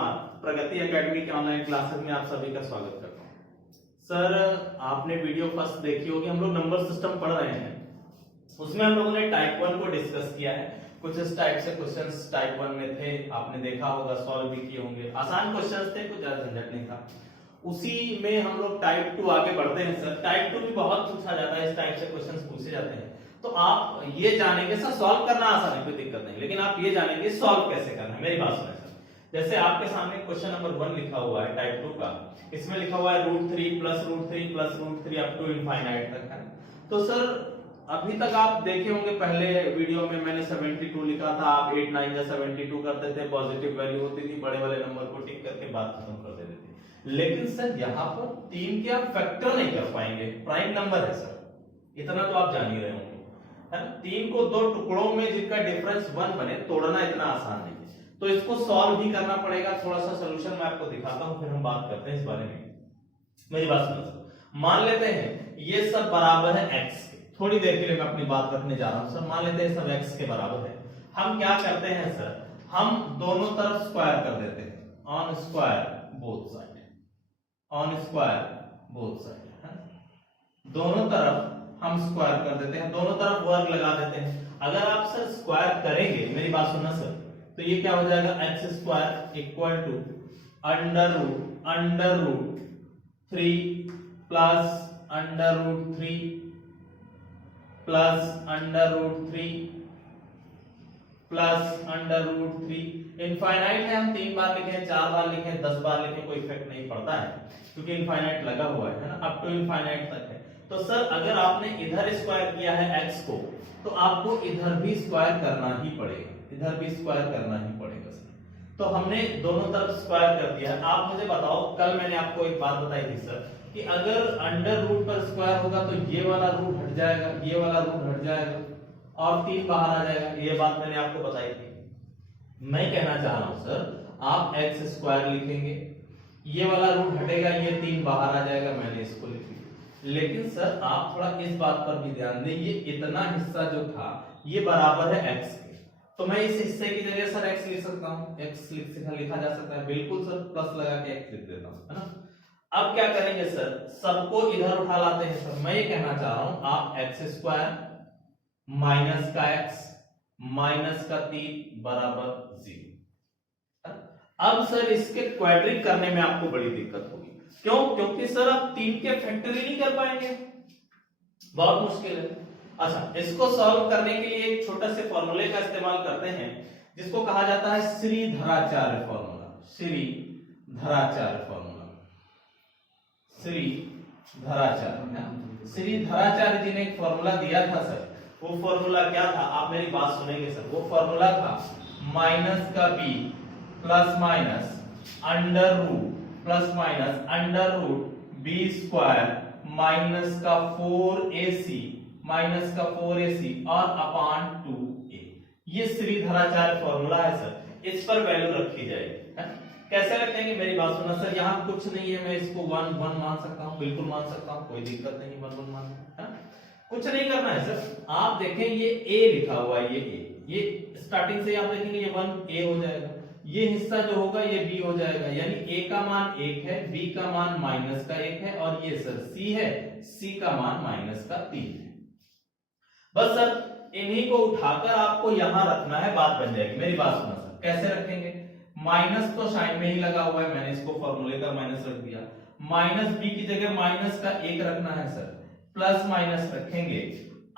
कुमार, प्रगति academy के online classes में आप सभी का स्वागत करता हूं। सर, आपने वीडियो फर्स्ट देखी होगी, हम लोग नंबर सिस्टम पढ़ रहे हैं। उसमें हम लोगों ने टाइप 1 को डिस्कस किया है। कुछ इस टाइप से क्वेश्चंस टाइप 1 में थे, आपने देखा होगा, सॉल्व भी किए होंगे। आसान क्वेश्चंस थे, कुछ ज्यादा झंझट नहीं था। उसी में हम लोग टाइप 2 आगे बढ़ते हैं। सर, टाइप 2 भी बहुत पूछा जाता है, इस टाइप से क्वेश्चंस पूछे जाते हैं। तो आप ये जानेंगे, सर सॉल्व करना आसान है, कोई दिक्कत नहीं, लेकिन आप ये जानेंगे सॉल्व कैसे करना है। मेरी बात सुने सर, जैसे आपके सामने क्वेश्चन नंबर 1 लिखा हुआ है टाइप 2 का। इसमें लिखा हुआ है √3 + √3 + √3 अप टू इनफाइनाइट तक है। तो सर अभी तक आप देखे होंगे, पहले वीडियो में मैंने 72 लिखा था, आप 8 9 या 72 करते थे, पॉजिटिव वैल्यू होती थी, बड़े वाले नंबर को टिक करके बात खत्म कर देते थे। लेकिन सर यहाँ पर 3 के आप फैक्टर नहीं कर पाएंगे, प्राइम नंबर है सर, इतना तो आप जान ही रहे होंगे, है ना। 3 को 2 टुकड़ों में जिनका डिफरेंस 1 बने, तोड़ना इतना आसान नहीं है। तो इसको सॉल्व भी करना पड़ेगा। थोड़ा सा सॉल्यूशन मैं आपको दिखाता हूं, फिर हम बात करते हैं इस बारे में। मेरी बात सुनो। मान लेते हैं ये सब बराबर है x के। थोड़ी देर के लिए मैं अपनी बात रखने जा रहा हूं सर। मान लेते हैं सब x के बराबर है। हम क्या करते हैं सर, हम दोनों तरफ स्क्वायर कर देते हैं, on square both side, on square both side, है। दोनों तरफ हम स्क्वायर कर देते हैं, दोनों तरफ वर्ग लगा देते हैं। अगर आप सर स्क्वायर करेंगे, मेरी बात सुनना सर, तो ये क्या हो जाएगा, x² = √3 plus √3 plus √3 plus √3। Infinite है, हम 3 बार लिखे, 4 बार लिखे, 10 बार लिखे, कोई इफेक्ट नहीं पड़ता है, क्योंकि इनफाइनाइट लगा हुआ है ना, अप टू इनफाइनाइट तक है। तो सर अगर आपने इधर स्क्वायर किया है x को, तो आपको इधर भी स्क्वायर करना ही पड़ेगा, इधर भी स्क्वायर करना ही पड़ेगा सर। तो हमने दोनों तरफ स्क्वायर कर दिया। आप मुझे बताओ, कल मैंने आपको एक बात बताई थी सर कि अगर अंडर रूट पर स्क्वायर होगा तो ये वाला रूट हट जाएगा, ये वाला रूट हट जाएगा और 3 बाहर आ जाएगा। ये बात मैंने आपको बताई थी। मैं कहना चाह रहा हूं सर, आप x² लिखेंगे, ये वाला रूट हटेगा, ये 3 बाहर आ जाएगा, मैंने इसको लिख दिया। लेकिन सर आप थोड़ा इस बात पर भी ध्यान दें, ये इतना हिस्सा जो था ये बराबर है x के, तो मैं इस हिस्से की जगह सर x लिख सकता हूं, x लिखा जा सकता है, बिल्कुल सर, प्लस लगा के x लिख देता हूं, है ना। अब क्या करेंगे सर, सबको इधर उठा लाते हैं सर। मैं ये कहना चाह रहा हूं, आप x² माइनस का x माइनस का 3 बराबर 0। अब सर इसके क्वाड्रिक करने में आपको बड़ी दिक्कत होगी। क्यों? क्योंकि सर आप 3 के फैक्टर ही नहीं कर पाएंगे, बहुत मुश्किल है। अच्छा, इसको सॉल्व करने के लिए एक छोटे से फॉर्मूले का इस्तेमाल करते हैं, जिसको कहा जाता है श्रीधराचार्य फॉर्मूला। श्रीधराचार्य फॉर्मूला, श्रीधराचार्य, श्रीधराचार्य जी ने एक फॉर्मूला दिया था सर। वो फॉर्मूला क्या था, आप मेरी बात सुनेंगे सर। वो फॉर्मूला था माइनस का b plus minus under root plus minus under root b² minus का 4ac माइनस का 4ac और अपान 2a। ये श्रीधराचार्य फॉर्मूला है सर, इस पर वैल्यू रखी जाएगी, है? कैसे रखेंगे, मेरी बात सुनना सर। यहाँ कुछ नहीं है, मैं इसको 1 1 मान सकता हूँ, बिल्कुल मान सकता हूँ, कोई दिक्कत नहीं 1 1 मान, है? कुछ नहीं करना है सर। आप देखें ये a लिखा हुआ है, ये a, ये स्टार्टिंग से आप देखेंगे ये 1a हो जाएगा, ये हिस्सा जो होगा ये b हो जाएगा, यानी a का मान 1 है, b का मान माइनस का 1 है, और ये सर c है, c का मान माइनस का 3 है। बस सर इन्हीं को उठाकर आपको यहां रखना है, बात बन जाएगी। मेरी बात सुना सर, कैसे रखेंगे, माइनस तो साइन में ही लगा हुआ है, मैंने इसको फॉर्मूले का माइनस रख दिया। माइनस b की जगह माइनस का 1 रखना है सर, प्लस माइनस रखेंगे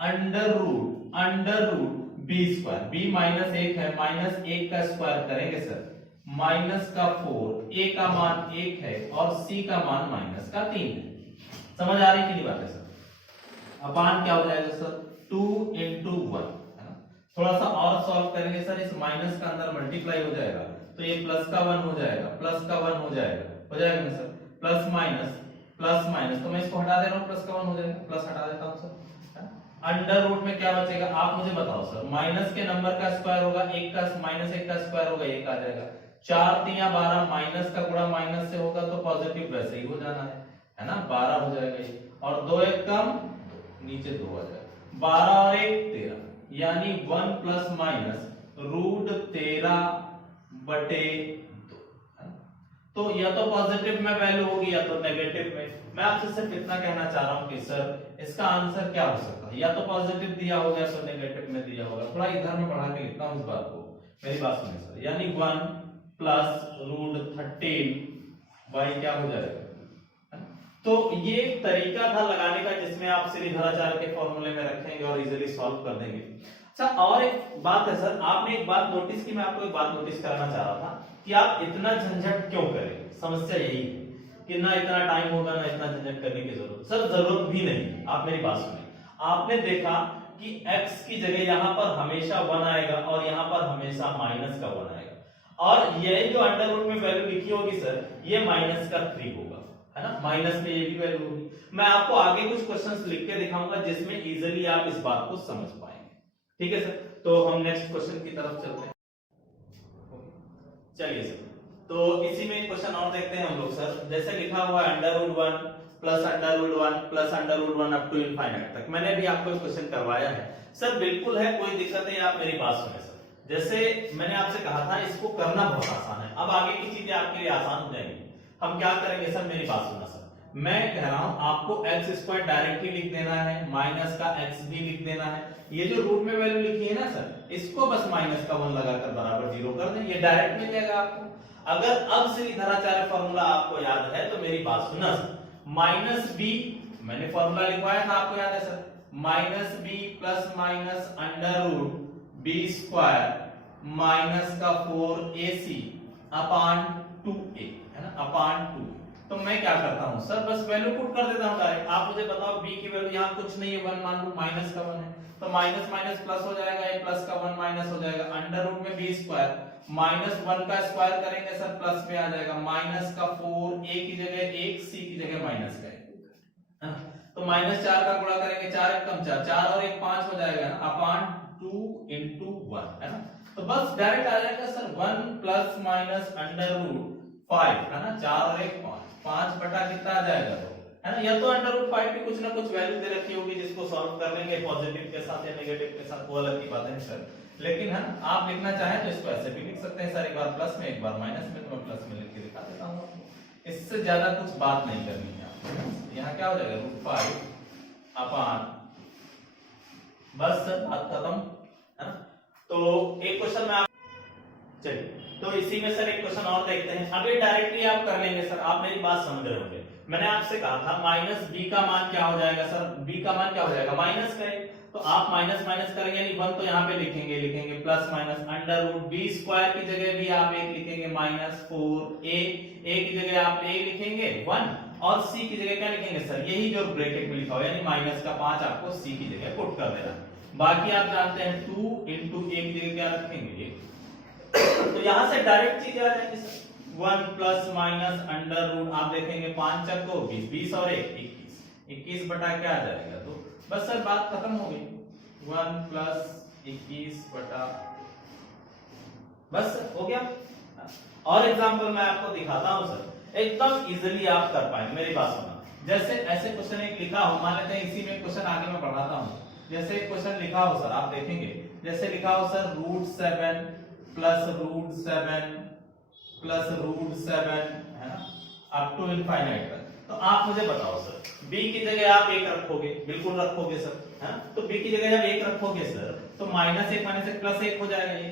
under root b², b minus 1 है, माइनस 1 का स्क्वायर करेंगे सर, माइनस का 4, a का मान 1 है और c का मान माइनस का 3 है। समझ आ रही कि नहीं बात है सर। अपान क्या हो जाएगा सर, 2 × 1, है ना। थोड़ा सा और सॉल्व करेंगे सर, इस माइनस का अंदर मल्टीप्लाई हो जाएगा, तो ये प्लस का 1 हो जाएगा, प्लस का 1 हो जाएगा ना सर, प्लस माइनस, तो मैं इसको हटा दे रहा हूं, प्लस का 1 हो जाएगा, प्लस हटा देता हूं सर। अंडर रूट में क्या बचेगा, आप मुझे बताओ सर। माइनस के नंबर का स्क्वायर होगा, माइनस 1 का स्क्वायर होगा, 1 आ जाएगा। 4 3 12, माइनस का गुणा माइनस से होगा तो पॉजिटिव वैसे ही हो जाना है ना, 12 हो जाएगा ये, और 2 1 कम, नीचे 2 आ जाएगा, 12 और 1 13, यानी 1 प्लस माइनस √13/2, तो या तो पॉजिटिव में वैल्यू होगी या तो नेगेटिव में। मैं आपसे सिर्फ इतना कहना चाह रहा हूं कि सर इसका आंसर क्या हो सकता है, या तो पॉजिटिव दिया होगा या तो नेगेटिव में दिया होगा। थोड़ा इधर में बढ़ा के लिखता हूं इस बात को, मेरी बात सुनिए सर। यानी 1 प्लस रूट 13 बाई क्या हो जाएगा। तो ये एक तरीका था लगाने का जिसमें आप श्रीधराचार्य के फॉर्मूले में रखेंगे और इजीली सॉल्व कर देंगे। अच्छा, और एक बात है सर, आपने एक बात नोटिस की, मैं आपको एक बात नोटिस कराना चाह रहा था कि आप इतना झंझट क्यों करें। समस्या यही है कि ना इतना टाइम होगा ना इतना झंझट करने की जरूरत। सर जरूरत भी नहीं। आप मेरी बात सुनिए, आपने देखा कि x की जगह यहां पर हमेशा 1 आएगा और यहां पर हमेशा माइनस का 1 आएगा, और ये जो अंडर रूट में वैल्यू लिखी होगी सर ये माइनस का 3 होगा, है ना। माइनस में ये भी वैल्यू होगी। मैं आपको आगे कुछ क्वेश्चंस लिख के दिखाऊंगा जिसमें इजीली आप इस बात को समझ पाएंगे। ठीक है सर, तो हम नेक्स्ट क्वेश्चन की तरफ चलते हैं। चलिए सर, तो इसी में क्वेश्चन और देखते हैं हम लोग सर। जैसे लिखा हुआ है under root 1 plus under root 1 plus under root 1 up to infinite तक। मैंने भी आपको क्वेश्चन करवाया है सर, बिल्कुल है, कोई दिक्कत नहीं। आप मेरी बात सुने सर, जैसे मैंने आपसे कहा था इसको करना बहुत आसान है। अब आगे की चीजें आपके लिए आसान हो जाएंगी। हम क्या करेंगे सर, मेरी बात सुना सर, मैं कह रहा हूं आपको एक्स स्क्वायर डायरेक्टली लिख देना है, माइनस का एक्स भी लिख देना है। ये जो रूट में वैल्यू लिखी है ना सर, इसको बस माइनस का 1 लगाकर बराबर 0 कर दें, ये डायरेक्ट मिल जाएगा आपको। अगर अब श्रीधराचार्य फॉर्मूला आपको याद है तो मेरी बात सुनना सर, माइनस बी मैंने फॉर्मूला लिखवाया था, आपको याद है sir, minus B plus minus under root B square minus का 4ac अपान 2a, है ना, अपान 2। तो मैं क्या करता हूं सर, बस वैल्यू पुट कर देता हूं डायरेक्ट। आप मुझे बताओ b की वैल्यू यहाँ कुछ नहीं है, 1 मान लो, माइनस का 1 है तो माइनस माइनस प्लस हो जाएगा, ये प्लस का 1 माइनस हो जाएगा। अंडर रूट में b स्क्वायर माइनस 1 का स्क्वायर करेंगे सर प्लस में आ जाएगा, माइनस का 4 a की जगह 1 c की जगह माइनस का 1, तो माइनस 4 का गुणा करेंगे, 4 1 कम 4, 4 और 1 5 हो जाएगा अपान 2 into 1, है ना। तो बस डायरेक्ट आ जाएगा sir 1 plus minus under root 5, है ना, 4 और 1 5, 5 बटा कितना आ जाएगा, है ना। या तो अंडर रूट 5 की कुछ ना कुछ वैल्यू दे रखी होगी जिसको सॉल्व कर लेंगे पॉजिटिव के साथ या नेगेटिव के साथ, वो अलग की बात है सर। लेकिन है ना, आप लिखना चाहें तो इसको ऐसे भी लिख सकते हैं सर, एक बार प्लस में एक बार माइनस में, तो मैं प्लस में लिख के दिखा देता हूं आपको। इससे ज्यादा कुछ बात नहीं करनी है आपको। यहाँ क्या हो जाएगा, रूट 5 अपान, बस सर बात खत्म, है ना। तो एक क्वेश्चन में आप, चलिए तो इसी में सर एक क्वेश्चन और देखते हैं। अभी डायरेक्टली आप कर लेंगे सर, आप मेरी बात समझ रहे होंगे। मैंने आपसे कहा था माइनस बी का मान क्या हो जाएगा सर, बी का मान क्या हो जाएगा, माइनस का 1, तो आप माइनस माइनस करेंगे यानी 1 तो यहाँ पे लिखेंगे plus minus under root B square की जगह भी आप 1 लिखेंगे, माइनस 4a, a की जगह आप a लिखेंगे 1 और c की जगह क्या लिखेंगे सर, यही जो ब्रैकेट में लिखा हुआ है यानी माइनस का 5 आपको c की जगह पुट कर देना। बाकी आप जानते हैं 2 into a की जगह क्या रखेंगे, तो यहां से डायरेक्ट चीज आ जाएगी sir, 1 plus minus under root, आप देखेंगे 5 चक्को 20, 20 और 1 21, 21 बटा क्या आ जाएगा, तो बस सर बात खत्म हो गई, 1 प्लस 21 बटा, बस हो गया। और एग्जांपल मैं आपको दिखाता हूं सर, एकदम इजीली आप कर पाएंगे, मेरी बात सुना। जैसे ऐसे क्वेश्चन एक लिखा हो, मान लेते हैं इसी में क्वेश्चन आगे मैं बढ़ाता हूं। जैसे एक क्वेश्चन लिखा हो सर, आप देखेंगे जैसे लिखा हो sir root 7 plus root 7 plus root 7, है ना, अप टू इनफाइनाइट तक। तो आप मुझे बताओ सर, b की जगह आप 1 रखोगे, बिल्कुल रखोगे सर, है, तो b की जगह जब 1 रखोगे सर तो माइनस 1 माइनस 1 प्लस 1 हो जाएगा, ये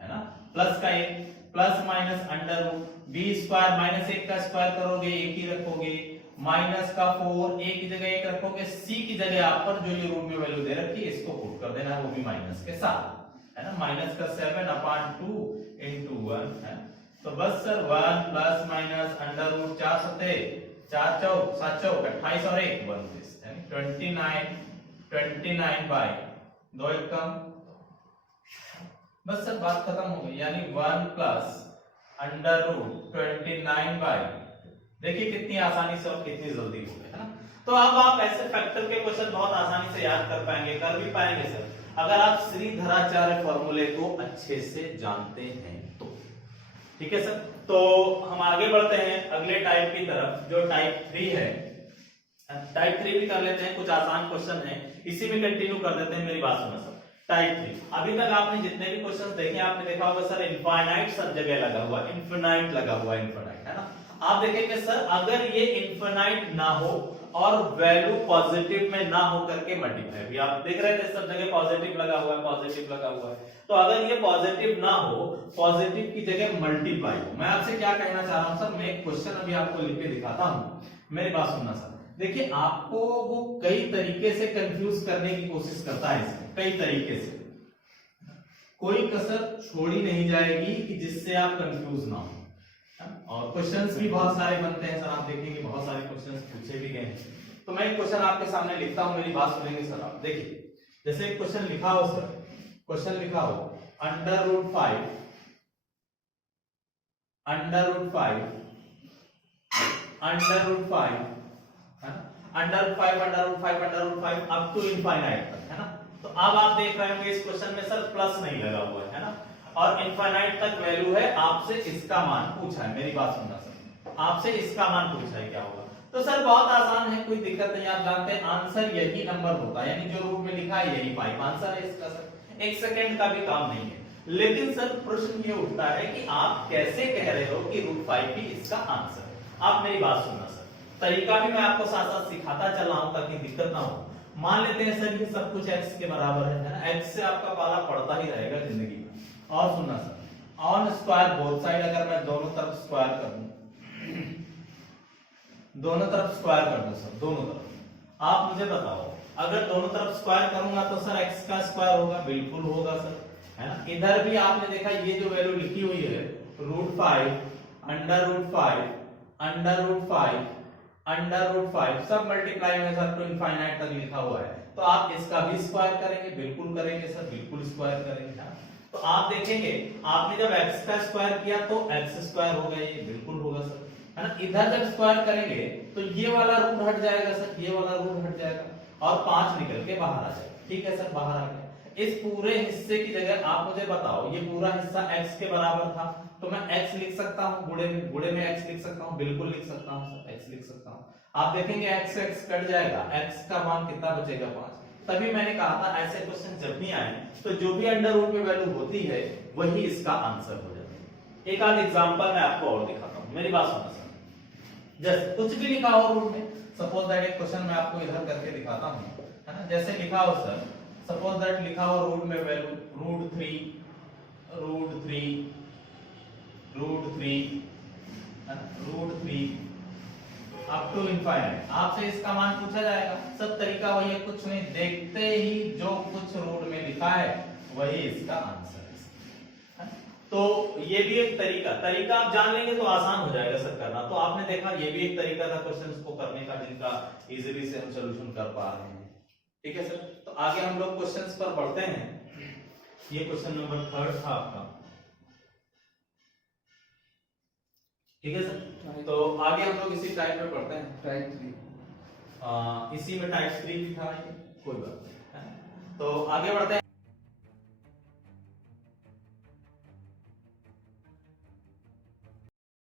है ना, प्लस का 1 plus minus under root b square minus 1 का स्क्वायर करोगे 1 ही रखोगे, माइनस का 4 a की जगह 1 रखोगे, c की जगह आप पर जो ये रूट में वैल्यू दे रखी है इसको पुट कर देना है, वो भी माइनस के साथ, है ना, माइनस का 7 अपान 2 into 1, है। तो बस sir 1 plus minus under root 4 सते 4 चौक 7 चौक 28 और 1 29, यानी 29 बाय 2 1 कम, बस सर बात खत्म हो गई। यानी 1 प्लस अंडर रूट 29 बाय, देखिए कितनी आसानी से और कितनी जल्दी हो गया, है ना। तो अब आप ऐसे फैक्टर के क्वेश्चन बहुत आसानी से याद कर पाएंगे, कर भी पाएंगे सर, अगर आप श्रीधराचार्य फॉर्मूले को अच्छे से जानते हैं तो। ठीक है सर, तो हम आगे बढ़ते हैं अगले टाइप की तरफ जो टाइप 3 है। टाइप 3 भी कर लेते हैं, कुछ आसान क्वेश्चन है, इसी में कंटिन्यू कर देते हैं, मेरी बात सुना सर। टाइप 3। अभी तक आपने जितने भी क्वेश्चंस देखे आपने देखा होगा सर इनफाइनाइट सब जगह लगा हुआ, इनफिनाइट लगा हुआ, इनफिनाइट, है ना। आप देखेंगे सर अगर ये इनफिनाइट ना हो और वैल्यू पॉजिटिव में ना हो करके मल्टीप्लाई, भी आप देख रहे थे सब जगह पॉजिटिव लगा हुआ है, पॉजिटिव लगा हुआ है, तो अगर ये पॉजिटिव ना हो, पॉजिटिव की जगह मल्टीप्लाई हो। मैं आपसे क्या कहना चाह रहा हूं सर, मैं एक क्वेश्चन अभी आपको लिख के दिखाता हूं, मेरी बात सुनना सर। देखिए आपको वो कई तरीके से कंफ्यूज करने की कोशिश करता है इसमें, कई तरीके से, कोई कसर छोड़ी नहीं जाएगी कि जिससे आप कंफ्यूज ना हो। और क्वेश्चंस भी बहुत सारे बनते हैं सर, आप देखेंगे बहुत सारे क्वेश्चंस पूछे भी गए हैं। तो मैं एक क्वेश्चन आपके सामने लिखता हूं, मेरी बात सुनेंगे सर आप। देखिए जैसे एक क्वेश्चन लिखा हो सर, क्वेश्चन लिखा हो √5 अप टू इनफाइनाइट तक, है ना। तो अब आप देख रहे होंगे इस क्वेश्चन में सर प्लस नहीं लगा हुआ है ना, और इनफाइनाइट तक वैल्यू है, आपसे इसका मान पूछा है। मेरी बात सुनना सर, आपसे इसका मान पूछा है, क्या होगा। तो सर बहुत आसान है, कोई दिक्कत नहीं, आप जानते हैं आंसर यही नंबर होता है, यानी जो रूट में लिखा है यही 5 आंसर है इसका सर, एक सेकंड का भी काम नहीं है। लेकिन सर प्रश्न ये उठता है कि आप कैसे कह रहे हो कि √5 भी इसका आंसर है। आप मेरी बात सुनना सर, तरीका भी मैं आपको साथ साथ सिखाता चल रहा हूं ताकि दिक्कत ना हो। मान लेते हैं सर ये सब कुछ x के बराबर है ना, x से आपका पाला पड़ता ही रहेगा जिंदगी में। और सुनना sir, on square both side, अगर मैं दोनों तरफ स्क्वायर कर दूं, दोनों तरफ स्क्वायर कर दूं सर, दोनों तरफ, आप मुझे बताओ अगर दोनों तरफ स्क्वायर करूंगा तो सर x का स्क्वायर होगा, बिल्कुल होगा सर, है ना। इधर भी आपने देखा ये जो वैल्यू लिखी हुई है √5 सब मल्टीप्लाई में सर टू इनफाइनाइट तक लिखा हुआ है, तो आप इसका भी स्क्वायर करेंगे, बिल्कुल करेंगे सर, बिल्कुल स्क्वायर करेंगे। तो आप देखेंगे आपने जब x का स्क्वायर किया तो x स्क्वायर होगा, ये बिल्कुल होगा सर, है ना। इधर जब स्क्वायर करेंगे तो ये वाला रूट हट जाएगा सर, ये वाला रूट हट जाएगा और 5 निकल के बाहर आ जाएगा, ठीक है सर, बाहर आ गया। इस पूरे हिस्से की जगह आप मुझे बताओ ये पूरा हिस्सा x के बराबर था, तो मैं x लिख सकता हूं, गुणे में x लिख सकता हूं, बिल्कुल लिख सकता हूं सर, x लिख सकता हूं। आप देखेंगे x से x कट जाएगा, x का मान कितना बचेगा 5। तभी मैंने कहा था ऐसे क्वेश्चन जब भी आए तो जो भी अंडर रूट में वैल्यू होती है वही इसका आंसर हो जाता है। एक आध एग्जांपल मैं आपको और दिखाता हूं, मेरी बात सुनो सर। जैसे कुछ भी लिखा हो रूट में, सपोज दैट एक क्वेश्चन मैं आपको इधर करके दिखाता हूं, है ना। जैसे लिखा हो सर, सपोज दैट लिखा हो रूट में वैल्यू √3 अप टू इनफाइनाइट, आपसे इसका मान पूछा जाएगा। सब तरीका वही है, कुछ नहीं, देखते ही जो कुछ रूट में लिखा है वही इसका आंसर है। तो ये भी एक तरीका आप जान लेंगे तो आसान हो जाएगा सर करना। तो आपने देखा ये भी एक तरीका था क्वेश्चंस को करने का जिनका इजीली से हम सॉल्यूशन कर पा रहे हैं, ठीक है सर। तो आगे हम लोग क्वेश्चंस पर बढ़ते हैं। ये क्वेश्चन नंबर 3 था आपका, ठीक है सर। तो आगे हम लोग इसी टाइप में पढ़ते हैं, टाइप 3 इसी में टाइप 3 भी था ये, कोई बात नहीं। तो आगे बढ़ते हैं।